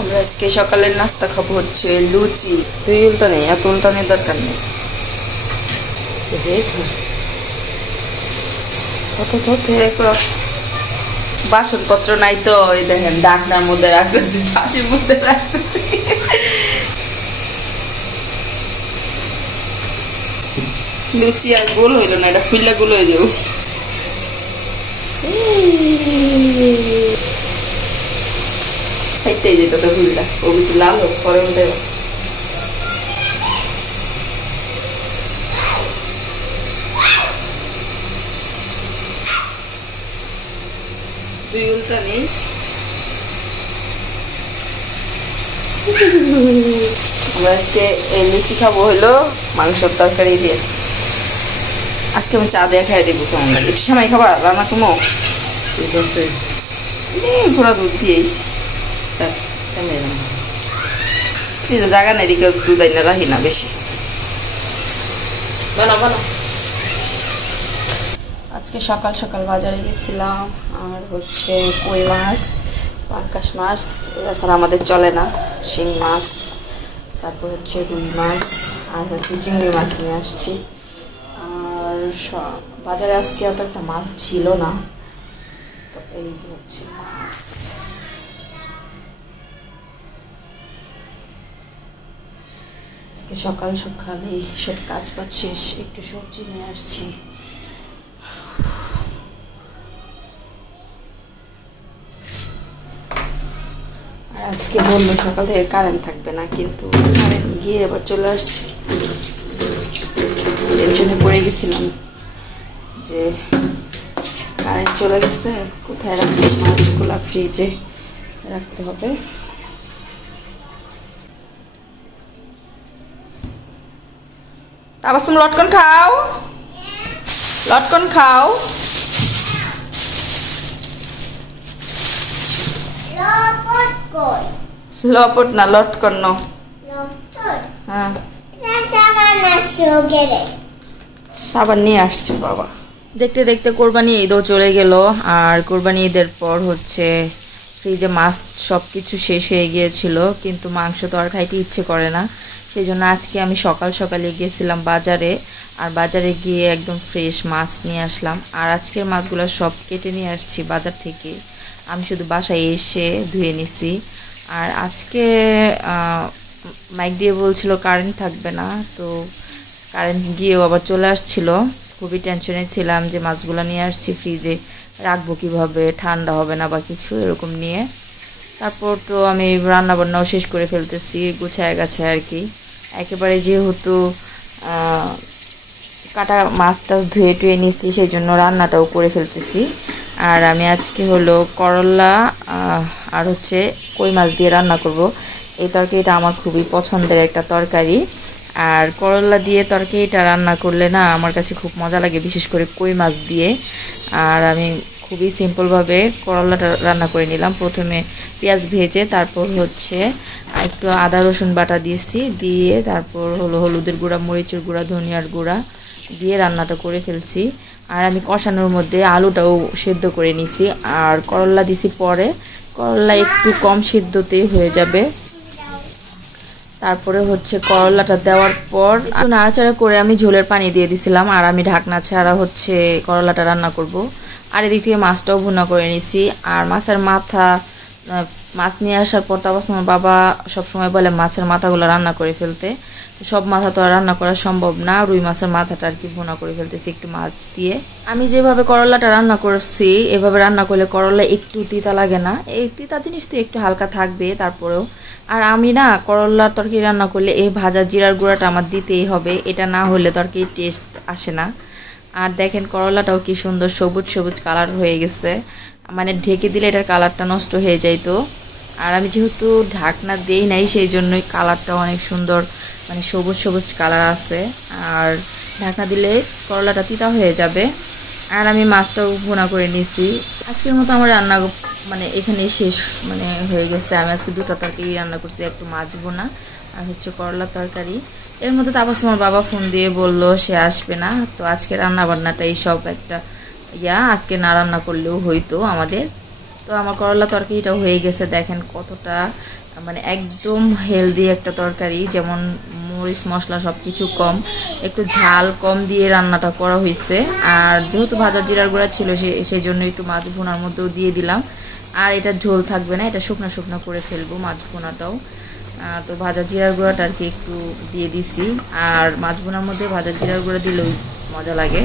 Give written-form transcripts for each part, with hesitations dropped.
আমরা আজকে সকালের নাস্তা খাবো হচ্ছে লুচি। তুই উল্টা নেই, এত উল্টানের দরকার নেই। বাসনপত্র নাই তো, ওই দেখেন ডাকনার মধ্যে রাখতেছি, পাশের মধ্যে রাখতেছি। লুচি আর গোল হইল না, এটা খুললা গোল হয়ে যাবো। খাইতেই যেতেছে খুললা, ও একটু লাল হোক পরে উঠে। দুই উল্টা নেই। আমরা আজকে এই লুচি খাবো হইলো মাংসের তরকারি দিয়ে। আজকে আমি চা দিয়ে খাই দেবো, কেমন লাগে? একটু সময় খাবার রান্না কমো পুরা দুধ দিয়েই জায়গা নেই, দিকে দুধ আইনা রাখি না বেশি। আজকে সকাল সকাল বাজারে গেছিলাম, আর হচ্ছে কই মাছ, পাঙ্কাশ মাছ এছাড়া আমাদের চলে না, শিং মাছ, তারপর হচ্ছে রুই মাছ, আর হচ্ছে চিংড়ি মাছ নিয়ে আসছি। আর বাজারে আজকে অত একটা মাছ ছিল না, তো এই যে হচ্ছে মাছ। আজকে সকাল সকালে সব কাজ বাজ শেষ, একটু সবজি নিয়ে আসছি। আজকে বললো সকাল থেকে কারেন্ট থাকবে না, কিন্তু কারেন্ট গিয়ে এবার চলে আসছে। টেনশনে পড়ে গেছিলাম যে কারেন্ট চলে গেছে, কোথায় রাখবো মাছগুলা, ফ্রিজে রাখতে হবে। তারপর তুমি লটকন খাও, লটকন খাও। লপট না, লটকন নো। হ্যাঁ, সাবান নিয়ে আসছো বাবা। দেখতে দেখতে কোরবানি ঈদও চলে গেল, আর কোরবানি ঈদের পর হচ্ছে ফ্রিজে মাছ সব কিছু শেষ হয়ে গিয়েছিল, কিন্তু মাংস তো আর খাইতে ইচ্ছে করে না। সেই জন্য আজকে আমি সকাল সকালে গিয়েছিলাম বাজারে, আর বাজারে গিয়ে একদম ফ্রেশ মাছ নিয়ে আসলাম। আর আজকের মাছগুলো সব কেটে নিয়ে আসছি বাজার থেকে, আমি শুধু বাসায় এসে ধুয়ে নিছি। আর আজকে মাইক দিয়ে বলছিল কারেন্ট থাকবে না, তো কারেন্ট গিয়েও আবার চলে আসছিল। খুবই টেনশনে ছিলাম যে মাছগুলো নিয়ে আসছি, ফ্রিজে রাখবো কীভাবে, ঠান্ডা হবে না বা কিছু এরকম নিয়ে। তারপর তো আমি রান্নাবান্নাও শেষ করে ফেলতেছি, গুছায় গাছায় আর কি। একেবারে যেহেতু কাটা মাছ টাছ ধুয়ে টুয়ে নিচ্ছি, সেই জন্য রান্নাটাও করে ফেলতেছি। আর আমি আজকে হলো করলা আর হচ্ছে কই মাছ দিয়ে রান্না করব। এই তরকারিটা আমার খুবই পছন্দের একটা তরকারি, আর করলা দিয়ে তরকারিটা রান্না করলে না আমার কাছে খুব মজা লাগে, বিশেষ করে কই মাছ দিয়ে। আর আমি খুবই সিম্পলভাবে করলাটা রান্না করে নিলাম। প্রথমে পেঁয়াজ ভেজে, তারপর হচ্ছে একটু আদা রসুন বাটা দিয়েছি, দিয়ে তারপর হলো হলুদের গুঁড়া, মরিচের গুঁড়া, ধনিয়ার গুঁড়া দিয়ে রান্নাটা করে ফেলছি। আর আমি কষানোর মধ্যে আলুটাও সেদ্ধ করে নিছি, আর করলা দিছি পরে। করলা একটু কম সিদ্ধতেই হয়ে যাবে। তারপরে হচ্ছে করলাটা দেওয়ার পর একটু নাড়াচাড়া করে আমি ঝোলের পানি দিয়ে দিছিলাম, আর আমি ঢাকনা ছাড়া হচ্ছে করলাটা রান্না করব। আর এদিক থেকে মাছটাও ভুনা করে নিছি। আর মাছের মাথা, মাছ নিয়ে আসার পর তারপর আমার বাবা সবসময় বলে মাছের মাথাগুলো রান্না করে ফেলতে, তো সব মাথা তো আর রান্না করা সম্ভব না। রুই মাছের মাথাটা আর কি ভুনা করে ফেলতেছি একটু মাছ দিয়ে। আমি যেভাবে করলাটা রান্না করছি, এভাবে রান্না করলে করলা একটু তিতা লাগে না। এই তিতা জিনিস তো একটু হালকা থাকবে তারপরেও। আর আমি না করলার তরকারি রান্না করলে এই ভাজা জিরার গুঁড়াটা আমার দিতেই হবে, এটা না হলে তরকারির টেস্ট আসে না। আর দেখেন করলাটাও কি সুন্দর সবুজ সবুজ কালার হয়ে গেছে, মানে ঢেকে দিলে এটার কালারটা নষ্ট হয়ে যাইতো। আর আমি যেহেতু ঢাকনা দেই নাই, সেই জন্যই কালারটা অনেক সুন্দর, মানে সবুজ সবুজ কালার আছে। আর ঢাকনা দিলে করলাটা তিতা হয়ে যাবে। আর আমি মাছটাও ভুনা করে নিছি। আজকের মতো আমার রান্না মানে এখানেই শেষ মানে হয়ে গেছে। আমি আজকে দুটো তরকারি রান্না করছি, একটু মাছ ভুনা আর হচ্ছে করলার তরকারি। এর মধ্যে তারপর আমার বাবা ফোন দিয়ে বলল সে আসবে না, তো আজকে রান্না বান্নাটা এইসব একটা আজকে না রান্না করলেও হইতো আমাদের। তো আমার করলা তরকারিটাও হয়ে গেছে, দেখেন কতটা মানে একদম হেলদি একটা তরকারি, যেমন মরিচ মশলা সব কিছু কম, একটু ঝাল কম দিয়ে রান্নাটা করা হয়েছে। আর যেহেতু ভাজা জিরার গুঁড়া ছিল সেই জন্য একটু মাছ ভুনার মধ্যেও দিয়ে দিলাম। আর এটা ঝোল থাকবে না, এটা শুকনো শুকনো করে ফেলবো মাছ ভুনাটাও। তো ভাজা জিরার গুঁড়াটা আর কি একটু দিয়ে দিছি। আর মাছ ভুনার মধ্যে ভাজা জিরার গুঁড়া দিলেও মজা লাগে।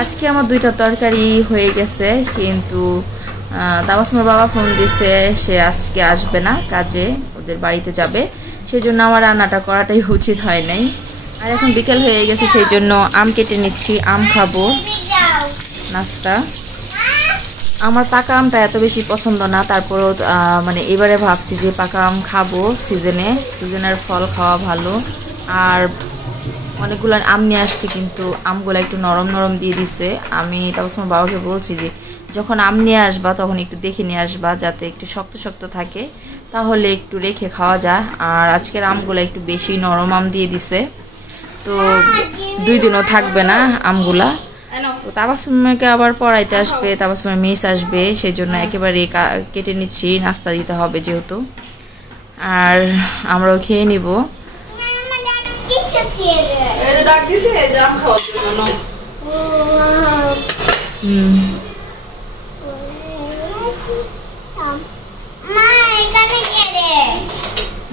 আজকে আমার 2টা তরকারি হয়ে গেছে, কিন্তু তাবাসসুমের বাবা ফোন দিছে, সে আজকে আসবে না, কাজে ওদের বাড়িতে যাবে, সেই জন্য আমার রান্নাটা করাটাই উচিত হয় নাই। আর এখন বিকেল হয়ে গেছে, সেই জন্য আম কেটে নিচ্ছি, আম খাবো নাস্তা। আমার পাকা আমটা এত বেশি পছন্দ না, তারপরও মানে এবারে ভাবছি যে পাকা আম খাবো, সিজনের ফল খাওয়া ভালো। আর অনেকগুলো আম নিয়ে আসছি, কিন্তু আমগুলো একটু নরম নরম দিয়ে দিছে। আমি তাবাসসুমের বাবাকে বলছি যে যখন আম নিয়ে আসবা তখন একটু দেখে নিয়ে আসবা, যাতে একটু শক্ত শক্ত থাকে, তাহলে একটু রেখে খাওয়া যায়। আর আজকের আমগুলো একটু বেশি নরম আম দিয়ে দিছে, তো 2 দিনও থাকবে না আমগুলা। তো তাবাসসুমকে আবার পড়াইতে আসবে, তাবাসসুমের মিস আসবে, সেই জন্য একেবারে কেটে নিচ্ছি, নাস্তা দিতে হবে যেহেতু। আর আমরাও খেয়ে নিব।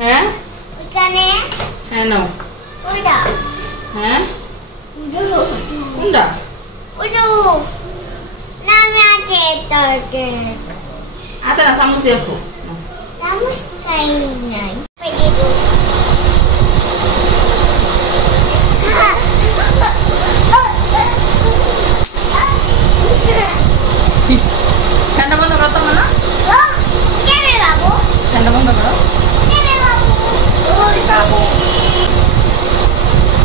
হ্যাঁ হ্যাঁ নাও, হ্যাঁ কোনটা আতা না চামচ দিয়ে খো, ফ্যানটা বন্ধ করো তো না, ফ্যানটা বন্ধ করো।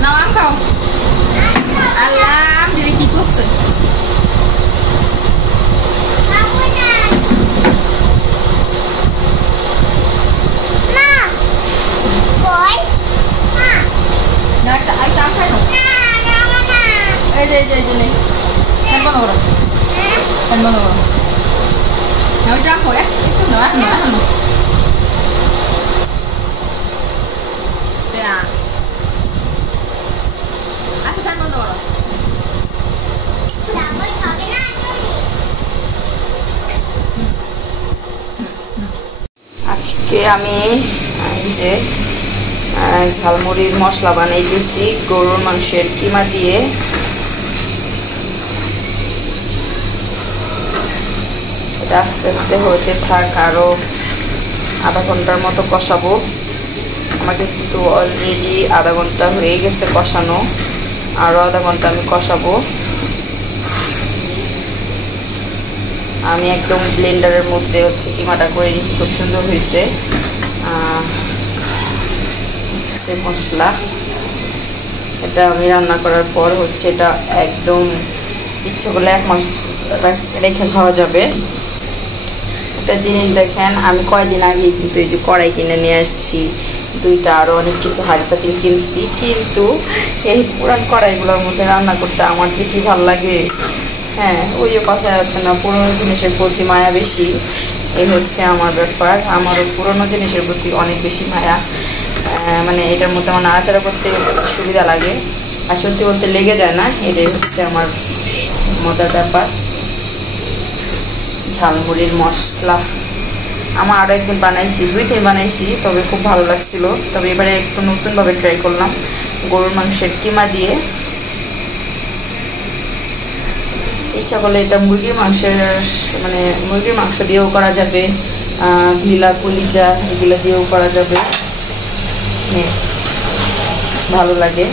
নাও আম খাও। আল্লাহ আম দিলে কি করছে? না একটা আম খাই নাও। এই যে নেই, ফ্যান বন্ধ করো, ফ্যান বন্ধ করো। না ওইটা আম খাও, একটু না এখন আচ্ছা ফ্যান বন্ধ করো। আজকে আমি যে ঝালমুড়ির মশলা বানাইতেছি গরুর মাংসের কিমা দিয়ে। এটা আস্তে আস্তে হতে থাক, আরও আধা ঘন্টার মতো কষাবো। আমাকে কিন্তু অলরেডি আধা ঘন্টা হয়ে গেছে কষানো, আরও আধা ঘন্টা আমি কষাবো। আমি একদম ব্লেন্ডারের মধ্যে কিমাটা করে নিয়েছি, খুব সুন্দর হয়েছে। মশলা এটা আমি রান্না করার পর এটা একদম ইচ্ছে করলে 1 মাস রেখে খাওয়া যাবে। একটা জিনিস দেখেন, আমি কয়দিন আগে কিন্তু এই যে কড়াই কিনে নিয়ে আসছি, 2টা, আরও অনেক কিছু হাঁড়ি পাতিল কিনছি, কিন্তু এই পুরান কড়াইগুলোর মধ্যে রান্না করতে আমার যে কি ভালো লাগে। হ্যাঁ, ওই যে কথা আছে না, পুরনো জিনিসের প্রতি মায়া বেশি, এই আমার ব্যাপার। আমারও পুরনো জিনিসের প্রতি অনেক বেশি মায়া। মানে এটার মধ্যে আমার নাড়াচাড়া করতে সুবিধা লাগে, আর সত্যি বলতে লেগে যায় না, এটাই আমার মজার ব্যাপার। ঝালমুড়ির মশলা আমার আরও একদিন বানাইছি, 2 দিন বানাইছি, তবে খুব ভালো লাগছিল। তবে এবারে একটু নতুনভাবে ট্রাই করলাম গরুর মাংসের কিমা দিয়ে। ইচ্ছা করলে এটা মুরগির মাংস দিয়েও করা যাবে, ভিলা কলিজা এগুলো দিয়েও করা যাবে, ভালো লাগে।